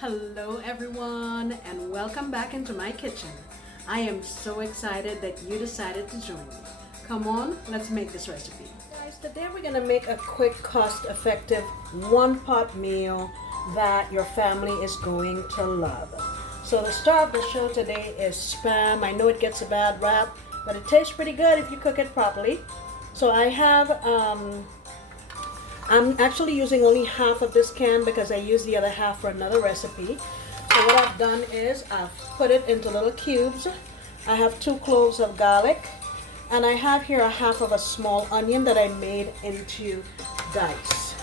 Hello everyone and welcome back into my kitchen. I am so excited that you decided to join me. Come on, let's make this recipe. Guys, today we're gonna make a quick, cost-effective one-pot meal that your family is going to love. So the star of the show today is Spam. I know it gets a bad rap, but it tastes pretty good if you cook it properly. So I have I'm actually using only half of this can because I use the other half for another recipe. So what I've done is I've put it into little cubes. I have 2 cloves of garlic, and I have here a half of a small onion that I made into dice.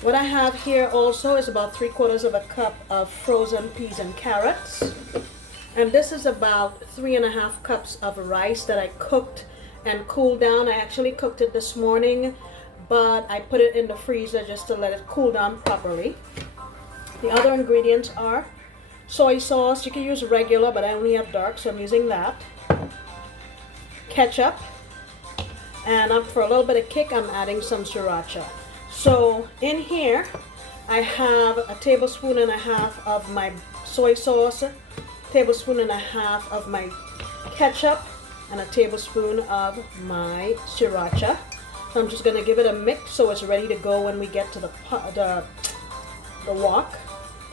What I have here also is about 3/4 of a cup of frozen peas and carrots. And this is about 3.5 cups of rice that I cooked and cooled down. I actually cooked it this morning, but I put it in the freezer just to let it cool down properly. The other ingredients are soy sauce. You can use regular, but I only have dark, so I'm using that. Ketchup, and for a little bit of kick, I'm adding some sriracha. So in here, I have a 1.5 tablespoons of my soy sauce, 1.5 tablespoons of my ketchup, and a tablespoon of my sriracha. So I'm just going to give it a mix so it's ready to go when we get to the wok.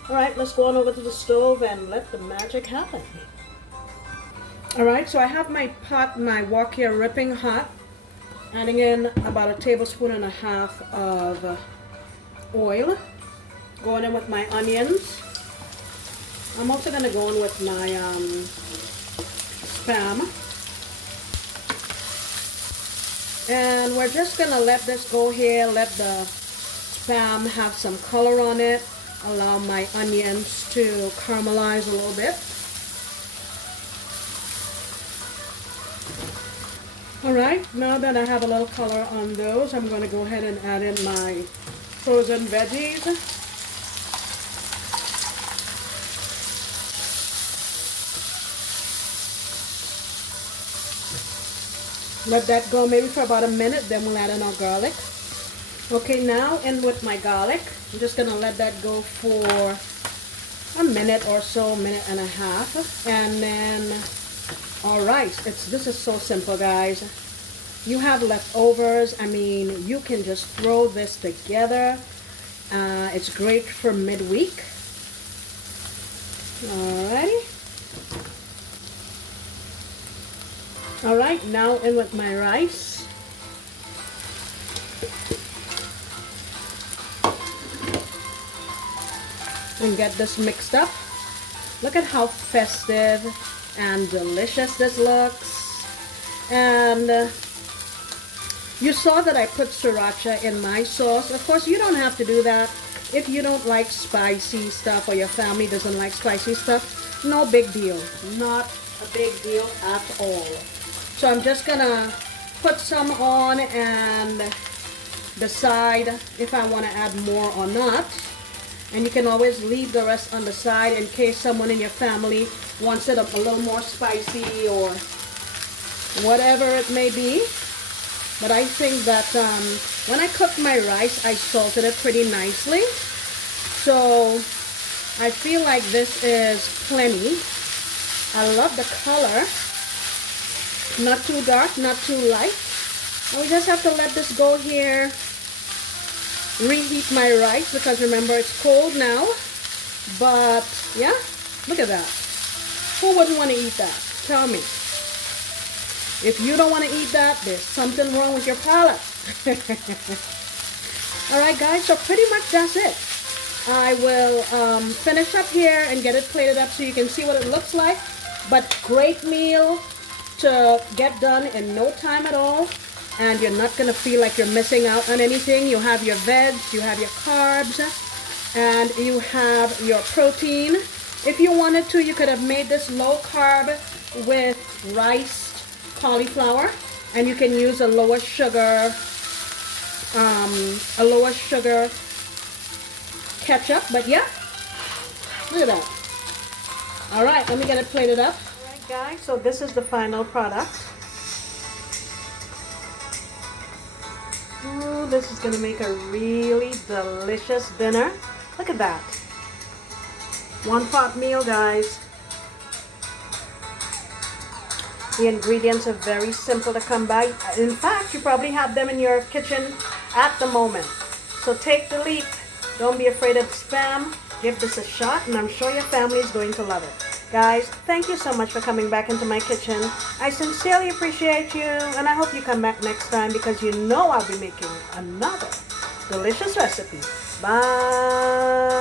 Alright, let's go on over to the stove and let the magic happen. Alright, so I have my pot, my wok here ripping hot. Adding in about 1.5 tablespoons of oil. Going in with my onions. I'm also going to go in with my Spam. And we're just going to let this go here, let the Spam have some color on it, allow my onions to caramelize a little bit. Alright, now that I have a little color on those, I'm going to go ahead and add in my frozen veggies. Let that go maybe for about a minute, then we'll add in our garlic. Okay, now in with my garlic. I'm just going to let that go for a minute or so, 1.5 minutes. And then our rice. This is so simple, guys. You have leftovers. I mean, you can just throw this together. It's great for midweek. Alrighty. Alright, now in with my rice. And get this mixed up. Look at how festive and delicious this looks. And you saw that I put sriracha in my sauce. Of course, you don't have to do that. If you don't like spicy stuff or your family doesn't like spicy stuff, no big deal. Not a big deal at all. So I'm just gonna put some on and decide if I want to add more or not. And you can always leave the rest on the side in case someone in your family wants it a little more spicy or whatever it may be. But I think that when I cooked my rice, I salted it pretty nicely. So I feel like this is plenty. I love the color. Not too dark, not too light. And we just have to let this go here. Reheat my rice because remember it's cold now. But yeah, look at that. Who wouldn't want to eat that? Tell me. If you don't want to eat that, there's something wrong with your palate. Alright guys, so pretty much that's it. I will finish up here and get it plated up so you can see what it looks like. But great meal to get done in no time at all, and you're not going to feel like you're missing out on anything. You have your veg, you have your carbs, and you have your protein. If you wanted to, you could have made this low carb with riced cauliflower, and you can use a lower sugar ketchup. But yeah, look at that. All right, let me get it plated up. Guys, so this is the final product. Ooh, this is going to make a really delicious dinner. Look at that. One pot meal, guys. The ingredients are very simple to come by. In fact, you probably have them in your kitchen at the moment. So take the leap. Don't be afraid of spam. Give this a shot, and I'm sure your family is going to love it. Guys, thank you so much for coming back into my kitchen. I sincerely appreciate you, and I hope you come back next time because you know I'll be making another delicious recipe. Bye.